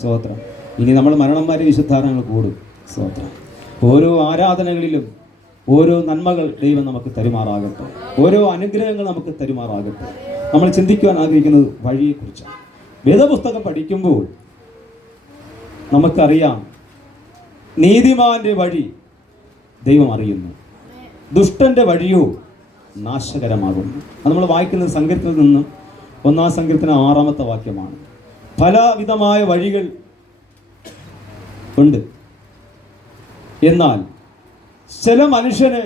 സ്തോത്രം. ഇനി നമ്മൾ മരണം വരെ വിശുദ്ധാരങ്ങൾ കൂടും. സ്തോത്രം. ഓരോ ആരാധനകളിലും ഓരോ നന്മകൾ ദൈവം നമുക്ക് തരുമാറാകട്ടെ, ഓരോ അനുഗ്രഹങ്ങൾ നമുക്ക് തരുമാറാകട്ടെ. നമ്മൾ ചിന്തിക്കുവാൻ ആഗ്രഹിക്കുന്നത് വഴിയെക്കുറിച്ചാണ്. വേദപുസ്തകം പഠിക്കുമ്പോൾ നമുക്കറിയാം, നീതിമാന്റെ വഴി ദൈവം അറിയുന്നു, ദുഷ്ടന്റെ വഴിയോ നാശകരമാകുന്നു. അത് നമ്മൾ വായിക്കുന്നത് സങ്കീർത്തനത്തിൽ നിന്നും 1-ാം സങ്കീർത്തനം 6-ാമത്തെ വാക്യമാണ്. പലവിധമായ വഴികൾ ഉണ്ട്. എന്നാൽ ചില മനുഷ്യന്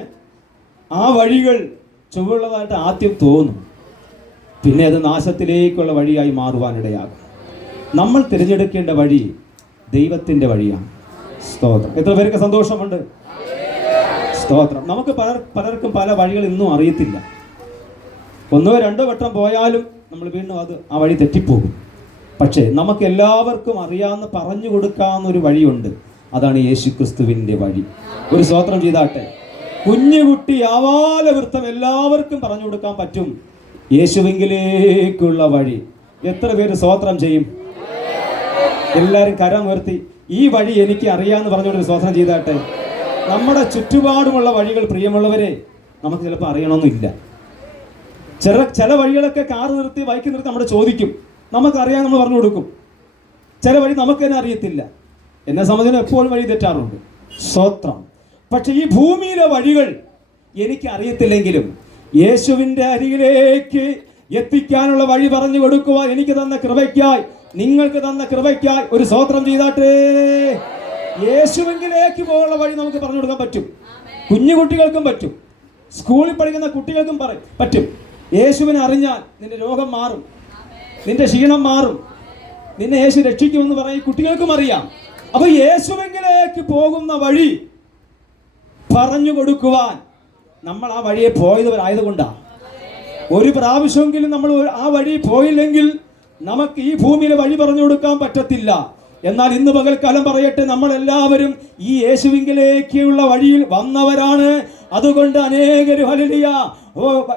ആ വഴികൾ ചുവടുള്ളതായിട്ട് ആദ്യം തോന്നും, പിന്നെ അത് നാശത്തിലേക്കുള്ള വഴിയായി മാറുവാനിടയാകും. നമ്മൾ തിരഞ്ഞെടുക്കേണ്ട വഴി ദൈവത്തിൻ്റെ വഴിയാണ്. സ്തോത്രം. എത്ര പേർക്ക് സന്തോഷമുണ്ട്? സ്തോത്രം. നമുക്ക് പലർക്കും പല വഴികൾ ഇന്നും അറിയത്തില്ല. 1-2 വട്ടം പോയാലും നമ്മൾ വീണ്ടും ആ വഴി തെറ്റിപ്പോകും. പക്ഷേ നമുക്ക് എല്ലാവർക്കും അറിയാവുന്ന പറഞ്ഞു കൊടുക്കാവുന്ന ഒരു വഴിയുണ്ട്. അതാണ് യേശുക്രിസ്തുവിൻ്റെ വഴി. ഒരു സ്തോത്രം ചെയ്താട്ടെ. കുഞ്ഞുകുട്ടി ആവാലവൃത്തം എല്ലാവർക്കും പറഞ്ഞു കൊടുക്കാൻ പറ്റും യേശുവിങ്കിലേക്കുള്ള വഴി. എത്ര പേര് സ്തോത്രം ചെയ്യും? എല്ലാവരും കരം ഉയർത്തി ഈ വഴി എനിക്ക് അറിയാമെന്ന് പറഞ്ഞുകൊണ്ട് സ്തോത്രം ചെയ്താട്ടെ. നമ്മുടെ ചുറ്റുപാടുമുള്ള വഴികൾ പ്രിയമുള്ളവരെ നമുക്ക് ചിലപ്പോൾ അറിയണമെന്നില്ല. ചില വഴികളൊക്കെ കാറ് നിർത്തി ബൈക്ക് നിർത്തി നമ്മൾ ചോദിക്കും, നമുക്കറിയാൻ നമ്മൾ പറഞ്ഞു കൊടുക്കും. ചില വഴി നമുക്ക് തന്നെ അറിയത്തില്ല. എന്നെ സംബന്ധിച്ച് എപ്പോഴും വഴി തെറ്റാറുണ്ട്. സ്തോത്രം. പക്ഷെ ഈ ഭൂമിയിലെ വഴികൾ എനിക്ക് അറിയത്തില്ലെങ്കിലും യേശുവിൻ്റെ അരികിലേക്ക് എത്തിക്കാനുള്ള വഴി പറഞ്ഞു കൊടുക്കുക എനിക്ക് തന്ന കൃപയ്ക്കായി, നിങ്ങൾക്ക് തന്ന കൃപയ്ക്കായി ഒരു സ്തോത്രം ചെയ്താട്ടെ. യേശുവിലേക്ക് പോകാനുള്ള വഴി നമുക്ക് പറഞ്ഞു കൊടുക്കാൻ പറ്റും. കുഞ്ഞുകുട്ടികൾക്കും പറ്റും, സ്കൂളിൽ പഠിക്കുന്ന കുട്ടികൾക്കും പറ്റും. യേശുവിനെ അറിഞ്ഞാൽ നിന്റെ രോഗം മാറും, നിന്റെ ക്ഷീണം മാറും, നിന്നെ യേശു രക്ഷിക്കുമെന്ന് പറയും കുട്ടികൾക്കും അറിയാം. അപ്പൊ യേശുവിലേക്ക് പോകുന്ന വഴി പറഞ്ഞു കൊടുക്കുവാൻ നമ്മൾ ആ വഴിയെ പോയവരായതുകൊണ്ടാണ്. ഒരു പ്രാവശ്യമെങ്കിലും നമ്മൾ ആ വഴി പോയില്ലെങ്കിൽ നമുക്ക് ഈ ഭൂമിയിലെ വഴി പറഞ്ഞു കൊടുക്കാൻ പറ്റത്തില്ല. എന്നാൽ ഇന്ന് പകൽക്കാലം പറയട്ടെ, നമ്മളെല്ലാവരും ഈ യേശുവിങ്കിലേക്കുള്ള വഴിയിൽ വന്നവരാണ്. അതുകൊണ്ട് അനേകരും ഹല്ലേലൂയ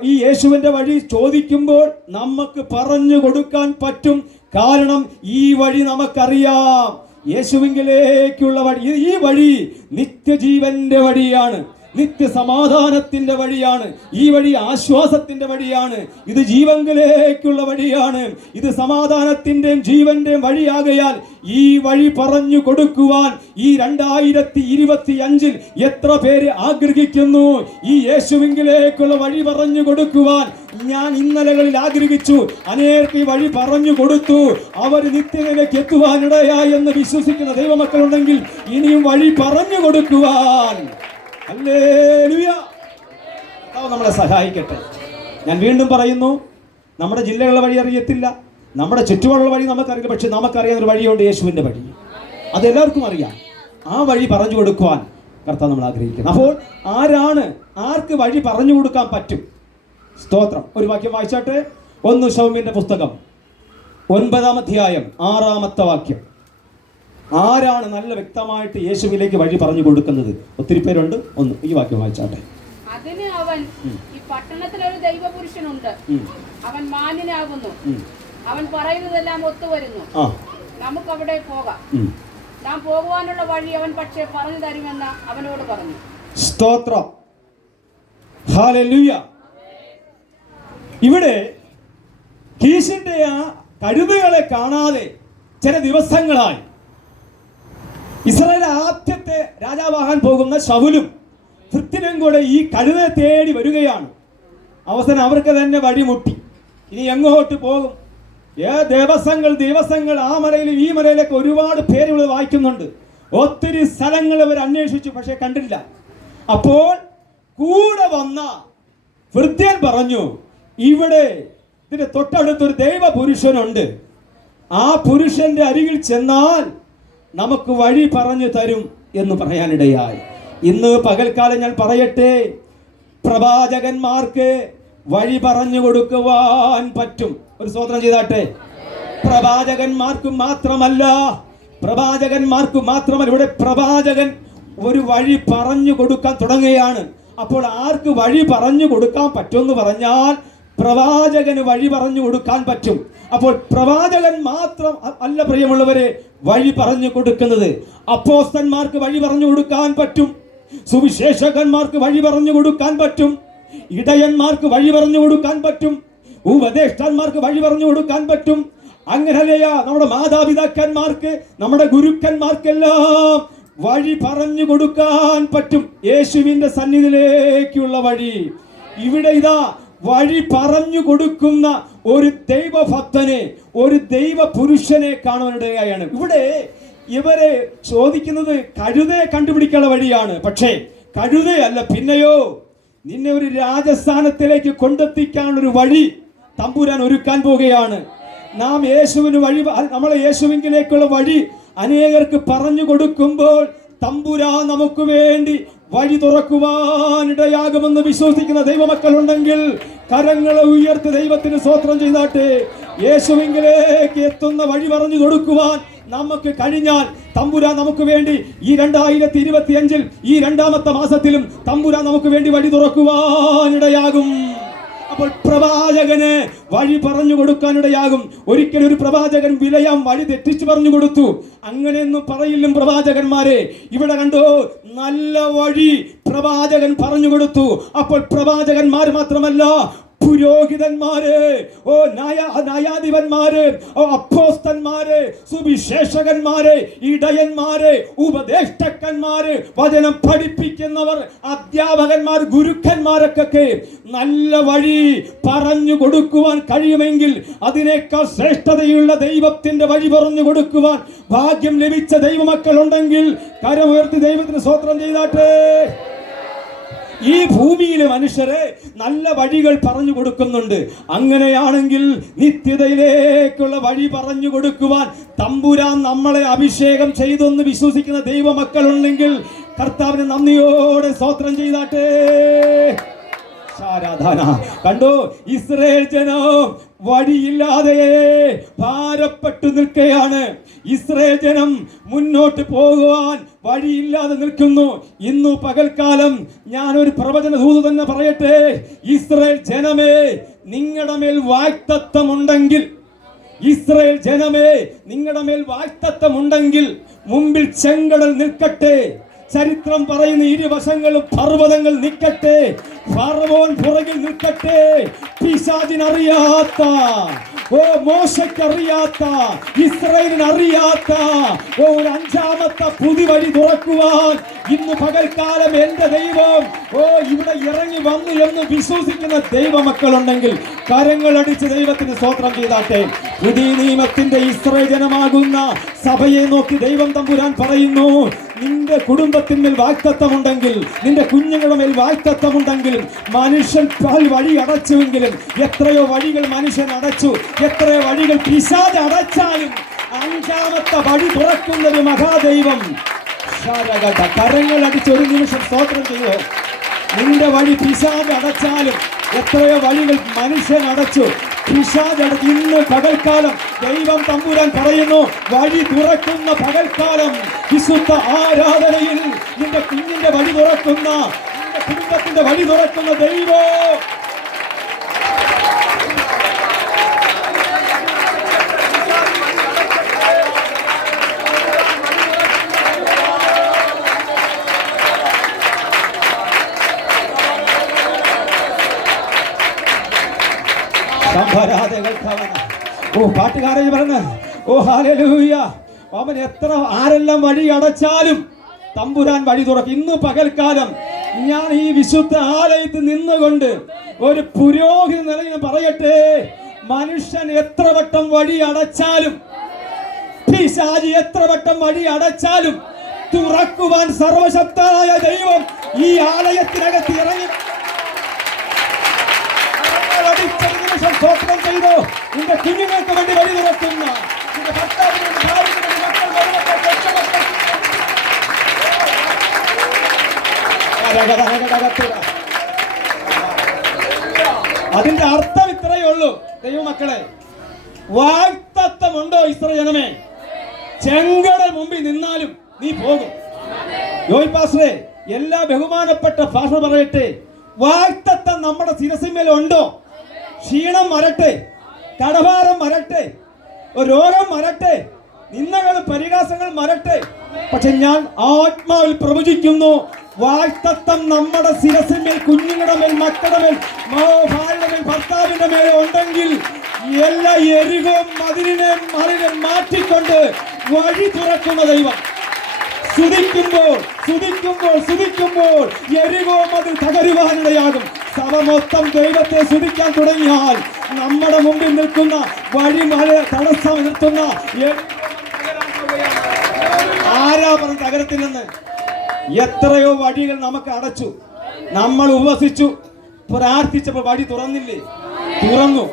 ഈ യേശുവിൻ്റെ വഴി ചോദിക്കുമ്പോൾ നമുക്ക് പറഞ്ഞു കൊടുക്കാൻ പറ്റും. കാരണം ഈ വഴി നമുക്കറിയാം. യേശുവിങ്കിലേക്കുള്ള വഴി, ഈ വഴി നിത്യജീവന്റെ വഴിയാണ്, നിത്യസമാധാനത്തിന്റെ വഴിയാണ്, ഈ വഴി ആശ്വാസത്തിന്റെ വഴിയാണ്, ഇത് ജീവങ്കിലേക്കുള്ള വഴിയാണ്, ഇത് സമാധാനത്തിന്റെയും ജീവന്റെയും വഴിയാകയാൽ ഈ വഴി പറഞ്ഞു കൊടുക്കുവാൻ ഈ 2025 എത്ര പേര് ആഗ്രഹിക്കുന്നു? ഈ യേശുവിങ്കിലേക്കുള്ള വഴി പറഞ്ഞു കൊടുക്കുവാൻ ഞാൻ ഇന്നലകളിൽ ആഗ്രഹിച്ചു. അനേകർക്ക് ഈ വഴി പറഞ്ഞു കൊടുത്തു. അവർ നിത്യതയിലേക്ക് എത്തുവാനിടയായി എന്ന് വിശ്വസിക്കുന്ന ദൈവമക്കളുണ്ടെങ്കിൽ ഇനിയും വഴി പറഞ്ഞു കൊടുക്കുവാൻ ഹല്ലേലൂയ നമ്മളെ സഹായിക്കട്ടെ. ഞാൻ വീണ്ടും പറയുന്നു, നമ്മുടെ ജില്ലകളുടെ വഴി അറിയത്തില്ല, നമ്മുടെ ചുറ്റുപാടുള്ള വഴി നമുക്കറിയില്ല. പക്ഷെ നമുക്കറിയാവുന്ന ഒരു വഴിയുണ്ട്, യേശുവിൻ്റെ വഴി. അതെല്ലാവർക്കും അറിയാം. ആ വഴി പറഞ്ഞു കൊടുക്കുവാൻ കർത്താവ് നമ്മൾ ആഗ്രഹിക്കുന്നു. അപ്പോൾ ആർക്ക് വഴി പറഞ്ഞു കൊടുക്കാൻ പറ്റും? സ്തോത്രം. ഒരു വാക്യം വായിച്ചാട്ടെ. 1 ശമൂവേലിന്റെ പുസ്തകം 9-ാം അധ്യായം 6-ാമത്തെ വാക്യം. ആരാണ് നല്ല വ്യക്തമായിട്ട് യേശുവിലേക്ക് വഴി പറഞ്ഞു കൊടുക്കുന്നത്? ഒത്തിരി പേരുണ്ട്. ഈ വാക്യം വായിച്ചാട്ടെ. അതിന് അവൻ, ഈ പട്ടണത്തിൽ ഒരു ദൈവപുരുഷനുണ്ട്, അവൻ മാന്യനാകുന്നു, അവൻ പറയുന്നതെല്ലാം ഒത്തുവരുന്നു, നമുക്ക് അവിടെ പോകാം, നാം പോകുവാനുള്ള വഴി അവൻ പക്ഷേ പറഞ്ഞു തരുമെന്ന് അവനോട് പറഞ്ഞു. സ്തോത്രം. ഹല്ലേലൂയ. ഇവിടെ കീശിന്റെ ആ കഴുതകളെ കാണാതെ ചില ദിവസങ്ങളായി ഇസ്രായേൽ ആദ്യത്തെ രാജാവാകാൻ പോകുന്ന ശൗലും ഭൃത്യനും കൂടെ ഈ കഴുതയെ തേടി വരികയാണ്. അവസാനം അവർക്ക് തന്നെ വഴിമുട്ടി. ഇനി എങ്ങോട്ട് പോകും? ദിവസങ്ങൾ ആ മലയിലും ഈ മലയിലൊക്കെ ഒരുപാട് പേരുകൾ വായിക്കുന്നുണ്ട്. ഒത്തിരി സ്ഥലങ്ങൾ അവർ അന്വേഷിച്ചു, പക്ഷെ കണ്ടില്ല. അപ്പോൾ കൂടെ വന്ന ഭൃത്യൻ പറഞ്ഞു, ഇവിടെ ഇതിന്റെ തൊട്ടടുത്തൊരു ദൈവ പുരുഷനുണ്ട്, ആ പുരുഷന്റെ അരികിൽ ചെന്നാൽ നമുക്ക് വഴി പറഞ്ഞു തരും എന്ന് പറയാനിടയായി. ഇന്ന് പകൽക്കാലം ഞാൻ പറയട്ടെ, പ്രവാചകന്മാർക്ക് വഴി പറഞ്ഞു കൊടുക്കുവാൻ പറ്റും. ഒരു സ്തോത്രം ചെയ്താട്ടെ. പ്രവാചകന്മാർക്ക് മാത്രമല്ല ഇവിടെ പ്രവാചകൻ ഒരു വഴി പറഞ്ഞു കൊടുക്കാൻ തുടങ്ങുകയാണ്. അപ്പോൾ ആർക്ക് വഴി പറഞ്ഞു കൊടുക്കാൻ പറ്റുമെന്ന് പറഞ്ഞാൽ പ്രവാചകന് വഴി പറഞ്ഞു കൊടുക്കാൻ പറ്റും. അപ്പോൾ പ്രവാചകൻ മാത്രം അല്ല പ്രിയമുള്ളവരെ വഴി പറഞ്ഞു കൊടുക്കുന്നത്. അപ്പോസ്തലന്മാർക്ക് വഴി പറഞ്ഞു കൊടുക്കാൻ പറ്റും, സുവിശേഷകന്മാർക്ക് വഴി പറഞ്ഞു കൊടുക്കാൻ പറ്റും, ഇടയന്മാർക്ക് വഴി പറഞ്ഞു കൊടുക്കാൻ പറ്റും, ഉപദേഷ്ടാന്മാർക്ക് വഴി പറഞ്ഞു കൊടുക്കാൻ പറ്റും. അങ്ങനെയല്ലയാ നമ്മുടെ മാതാപിതാക്കന്മാർക്ക്, നമ്മുടെ ഗുരുക്കന്മാർക്കെല്ലാം വഴി പറഞ്ഞു കൊടുക്കാൻ പറ്റും. യേശുവിന്റെ സന്നിധിയിലേക്കുള്ള വഴി ഇവിടെ ഇതാ വഴി പറഞ്ഞു കൊടുക്കുന്ന ഒരു ദൈവഭക്തനെ, ഒരു ദൈവ പുരുഷനെ കാണുവാനിടയായാണ്. ഇവിടെ ഇവരെ ചോദിക്കുന്നത് കഴുതയെ കണ്ടുപിടിക്കാനുള്ള വഴിയാണ്. പക്ഷേ കഴുതയല്ല, പിന്നെയോ നിന്നെ ഒരു രാജസ്ഥാനത്തിലേക്ക് കൊണ്ടെത്തിക്കാനുള്ളൊരു വഴി തമ്പുരാൻ ഒരുക്കാൻ പോവുകയാണ്. നാം യേശുവിന് വഴി, നമ്മളെ യേശുവിലേക്കുള്ള വഴി അനേകർക്ക് പറഞ്ഞു കൊടുക്കുമ്പോൾ തമ്പുരാൻ നമുക്ക് വേണ്ടി വഴി തുറക്കുവാനിടയാകുമെന്ന് വിശ്വസിക്കുന്ന ദൈവമക്കളുണ്ടെങ്കിൽ കരങ്ങളെ ഉയർത്തി ദൈവത്തിന് സ്തോത്രം ചെയ്താട്ടെ. യേശുവിലേക്ക് എത്തുന്ന വഴി പറഞ്ഞു കൊടുക്കുവാൻ നമുക്ക് കഴിഞ്ഞാൽ തമ്പുരാൻ നമുക്ക് വേണ്ടി ഈ 2025 ഈ 2ാമത്തെ മാസത്തിലും തമ്പുരാൻ നമുക്ക് വേണ്ടി വഴി തുറക്കുവാനിടയാകും. അപ്പോൾ പ്രവാചകന് വഴി പറഞ്ഞു കൊടുക്കാനിടയാകും. ഒരിക്കലും ഒരു പ്രവാചകൻ വിലയാം വഴി തെറ്റിച്ച് പറഞ്ഞു കൊടുത്തു, അങ്ങനെയൊന്നും പറയില്ലും പ്രവാചകന്മാരെ. ഇവിടെ കണ്ടോ, നല്ല വഴി പ്രവാചകൻ പറഞ്ഞു കൊടുത്തു. അപ്പോൾ പ്രവാചകന്മാർ മാത്രമല്ല, പുരോഹിതന്മാര്, ന്യായാധിപന്മാര്, അപ്പോസ്തലന്മാര്, സുവിശേഷകന്മാര്, ഇടയന്മാര്, ഉപദേഷ്ടാക്കന്മാര്, വചനം പഠിപ്പിക്കുന്നവർ, അധ്യാപകന്മാർ, ഗുരുക്കന്മാരൊക്കെ നല്ല വഴി പറഞ്ഞു കൊടുക്കുവാൻ കഴിയുമെങ്കിൽ അതിനേക്കാൾ ശ്രേഷ്ഠതയുള്ള ദൈവത്തിന്റെ വഴി പറഞ്ഞു കൊടുക്കുവാൻ ഭാഗ്യം ലഭിച്ച ദൈവമക്കൾ ഉണ്ടെങ്കിൽ കരമുയർത്തി ദൈവത്തിന് സ്തോത്രം ചെയ്താട്ടെ. ഈ ഭൂമിയിലെ മനുഷ്യരെ നല്ല വഴികൾ പറഞ്ഞു കൊടുക്കുന്നുണ്ട്. അങ്ങനെയാണെങ്കിൽ നിത്യതയിലേക്കുള്ള വഴി പറഞ്ഞു കൊടുക്കുവാൻ തമ്പുരാൻ നമ്മളെ അഭിഷേകം ചെയ്തെന്ന് വിശ്വസിക്കുന്ന ദൈവമക്കളുണ്ടെങ്കിൽ കർത്താവിന് നന്ദിയോടെ സ്തോത്രം ചെയ്താട്ടെ. ആരാധന കണ്ടോ, ഇസ്രായേൽ ജനം വഴിയില്ലാതെ ഭാരപ്പെട്ടു നിൽക്കുകയാണ്. ഇസ്രായേൽ ജനം മുന്നോട്ട് പോകുവാൻ വഴിയില്ലാതെ നിൽക്കുന്നു. ഇന്നു പകൽക്കാലം ഞാനൊരു പ്രവചന ദൂത് തന്നെ പറയട്ടെ. ഇസ്രായേൽ ജനമേ, നിങ്ങളുടെ മേൽ വാഗ്ദത്തമുണ്ടെങ്കിൽ, ഇസ്രായേൽ ജനമേ നിങ്ങളുടെ മേൽ വാഗ്ദത്തമുണ്ടെങ്കിൽ മുമ്പിൽ ചെങ്കടൽ നിൽക്കട്ടെ. ചരിത്രം പറയുന്ന ഇരുവശങ്ങളും പർവ്വതങ്ങൾ നിൽക്കട്ടെ. ഫറവോൻ പുറകിൽ നിൽക്കട്ടെ. പിശാചിനറിയാത്ത, മോശയ്ക്കറിയാത്ത, ഇസ്രായേലിനറിയാത്ത ഒരു 5ാമത്തെ പുതിയ വഴി തുറക്കുവാൻ ഇന്ന് പകൽക്കാലം എന്റെ ദൈവം ഇവിടെ ഇറങ്ങി വന്നു എന്ന് വിശ്വസിക്കുന്ന ദൈവമക്കളുണ്ടെങ്കിൽ കരങ്ങളടിച്ച് ദൈവത്തിന് സ്തോത്രം ചെയ്താട്ടെ. പുതിയ നിയമത്തിന്റെ ഇസ്രായേൽ ജനമാകുന്ന സഭയെ നോക്കി ദൈവം തമ്പുരാൻ പറയുന്നു, നിന്റെ കുടുംബത്തിന്മേൽ വാഗ്ദത്തമുണ്ടെങ്കിൽ, നിന്റെ കുഞ്ഞുങ്ങളുടെ മേൽ വാഗ്ദത്തമുണ്ടെങ്കിലും, മനുഷ്യൻ വഴി അടച്ചുവെങ്കിലും, എത്രയോ വഴികൾ മനുഷ്യൻ അടച്ചു, എത്രയോ വഴികൾ പിശാച് അടച്ചാലും 5ാമത്തെ വഴി തുറക്കുന്നൊരു മഹാദൈവം. കരങ്ങൾ അടിച്ച് ഒരു നിമിഷം സ്തോത്രം ചെയ്യോ. നിന്റെ വഴി പിശാച് അടച്ചാലും, എത്രയോ വഴികൾ മനുഷ്യൻ അടച്ചു, പിശാച് അടച്ചു. ഇന്ന് പകൽക്കാലം ദൈവം തമ്പുരാൻ പറയുന്നു, വഴി തുറക്കുന്ന പകൽക്കാലം വിശുദ്ധ ആരാധനയിൽ നിന്റെ കുഞ്ഞിന്റെ വഴി തുറക്കുന്ന, നിന്റെ കുടുംബത്തിന്റെ വഴി തുറക്കുന്ന ദൈവം. പാട്ടുകാരൻ പറഞ്ഞ ഹല്ലേലൂയ, അവൻ എത്ര ആരെല്ലാം വഴി അടച്ചാലും തമ്പുരാൻ വഴി തുറക്കും. ഇന്ന് പകൽക്കാലം ഞാൻ ഈ വിശുദ്ധ ആലയത്തിൽ നിന്നുകൊണ്ട് ഒരു പുരോഹിത നിലയിൽ പറയട്ടെ, മനുഷ്യൻ എത്ര വട്ടം വഴി അടച്ചാലും, പിശാചി എത്ര വട്ടം വഴി അടച്ചാലും തുറക്കുവാൻ സർവശക്തനായ ദൈവം ഈ ആലയത്തിനകത്ത് ഇറങ്ങി സ്തോത്രം ചെയ്തു. നിന്റെ കുഞ്ഞുങ്ങൾക്ക് വേണ്ടി വഴി തുറക്കുന്ന, നിന്റെ ഭർത്താവിന് അതിന്റെ അർത്ഥം ഇത്രയേ ഉള്ളൂ ദൈവമക്കളെ. വാഗ്ദത്തമുണ്ടോ ഇസ്രായേൽ ജനമേ? ചെങ്കടൽ മുമ്പിൽ നിന്നാലും നീ പോകും. യോയ് പാസ്റ്ററെ, എല്ലാ ബഹുമാനപ്പെട്ട ഭാഷ പറയട്ടെ, വാഗ്ദത്തം നമ്മുടെ ശിരസിന്മേൽ ഉണ്ടോ? ക്ഷീണം വരട്ടെ, കടഭാരം വരട്ടെ, രോഗം വരട്ടെ, നിന്ദകൾ പരിഹാസങ്ങൾ വരട്ടെ. പക്ഷെ ഞാൻ ആത്മാവിൽ പ്രവചിക്കുന്നു, വാഴ്ത്തത്വം നമ്മുടെ ശിരസിന്മേൽ, കുഞ്ഞുങ്ങളുടെ മേൽ, മക്കളുടെ മേൽ, ഭാര്യയുടെ മേൽ, ഭർത്താവിന്റെ മേൽ ഉണ്ടെങ്കിൽ എല്ലാ എരിവും മതിലിനെ മാറ്റിക്കൊണ്ട് വഴി തുറക്കുന്ന ദൈവം. സ്തുതിക്കുമ്പോൾ എരികോ മതിൽ തകരുവാനിടയാകും. സഭ മൊത്തം ദൈവത്തെ സ്തുതിക്കാൻ തുടങ്ങിയാൽ നമ്മുടെ മുമ്പിൽ നിൽക്കുന്ന വഴി തടസ്സം നിർത്തുന്ന ആരാ പറഞ്ഞ തകരത്തില്ലെന്ന്? എത്രയോ വഴികൾ നമുക്ക് അടച്ചു. നമ്മൾ ഉപവസിച്ചു, പ്രാർത്ഥിച്ചപ്പോൾ വഴി തുറന്നില്ലേ? തുറന്നു.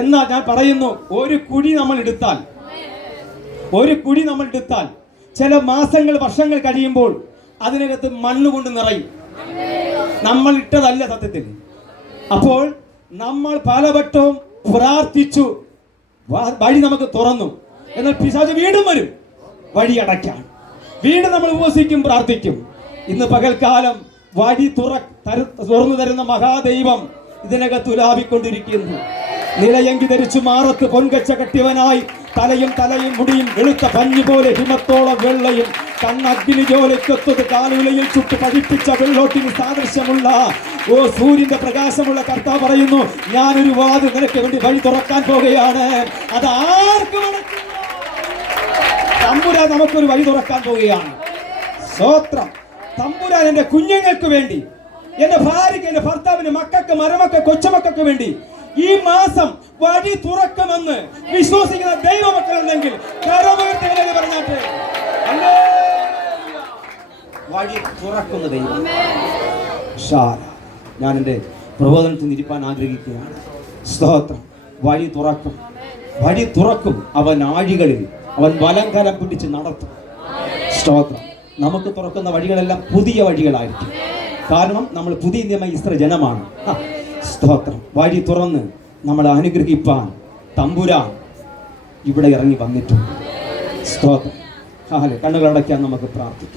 എന്നാൽ ഞാൻ പറയുന്നു, ഒരു കുഴി നമ്മൾ എടുത്താൽ ചില മാസങ്ങൾ, വർഷങ്ങൾ കഴിയുമ്പോൾ അതിനകത്ത് മണ്ണുകൊണ്ട് നിറയും. നമ്മൾ ഇട്ടതല്ല സത്യത്തിൽ. അപ്പോൾ നമ്മൾ പലവട്ടവും പ്രാർത്ഥിച്ചു, വഴി നമുക്ക് തുറന്നു. എന്നാൽ പിശാച് വീണ്ടും വരും വഴി അടയ്ക്കാൻ. വീണ്ടും നമ്മൾ ഉപവസിക്കും, പ്രാർത്ഥിക്കും. ഇന്ന് പകൽക്കാലം വഴി തുറന്നു തരുന്ന മഹാദൈവം ഇതിനകത്ത് ഉലാവിക്കൊണ്ടിരിക്കുന്നു. നിലയങ്കി ധരിച്ചു മാറത്ത് പൊൻകച്ച കെട്ടിയവനായി, തലയും മുടിയും വെളുത്ത പഞ്ഞു പോലെ ഹിമത്തോളം വെള്ളയും, കണ്ണഗ്നി ജോലയ്ക്കൊത്തത് കാലുലയിൽ ചുട്ട് പഠിപ്പിച്ച വെള്ളോട്ടിന് സാദൃശ്യമുള്ള സൂര്യന്റെ പ്രകാശമുള്ള കർത്താവ് പറയുന്നു, ഞാനൊരു വാതിൽ നിനക്ക് വേണ്ടി വഴി തുറക്കാൻ പോകുകയാണ്. അത് ആർക്കും തമ്പുരാൻ നമുക്കൊരു വഴി തുറക്കാൻ പോവുകയാണ്. സ്തോത്രം. തമ്പുരാൻ എൻ്റെ കുഞ്ഞുങ്ങൾക്ക് വേണ്ടി, എൻ്റെ ഭാര്യയ്ക്ക്, എൻ്റെ ഭർത്താവിന്, മക്കൾക്ക്, മരുമക്കൾക്ക്, കൊച്ചുമക്കൾക്ക് വേണ്ടി ഈ മാസം വഴി തുറക്കുമെന്ന് വിശ്വസിക്കുന്ന ദൈവമക്കളുണ്ടെങ്കിൽ പറഞ്ഞാട്ടെ. വഴി തുറക്കുന്ന ദൈവം. ഞാൻ എൻ്റെ പ്രബോധനത്തിൽ ഇരിപ്പാൻ ആഗ്രഹിക്കുകയാണ്. സ്തോത്രം. വഴി തുറക്കും. അവൻ ആഴികളിൽ അവൻ വലങ്കരം പിടിച്ച് നടത്തും. സ്തോത്രം. നമുക്ക് തുറക്കുന്ന വഴികളെല്ലാം പുതിയ വഴികളായിരിക്കും. കാരണം നമ്മൾ പുതിയ നിയമ ഇസ്രായേൽ ജനമാണ്. സ്തോത്രം. വഴി തുറന്ന് നമ്മളെ അനുഗ്രഹിപ്പാൻ തമ്പുരാൻ ഇവിടെ ഇറങ്ങി വന്നിട്ടുണ്ട്. സ്തോത്രം. കണ്ണുകളടയ്ക്കാൻ നമുക്ക് പ്രാർത്ഥിക്കാം.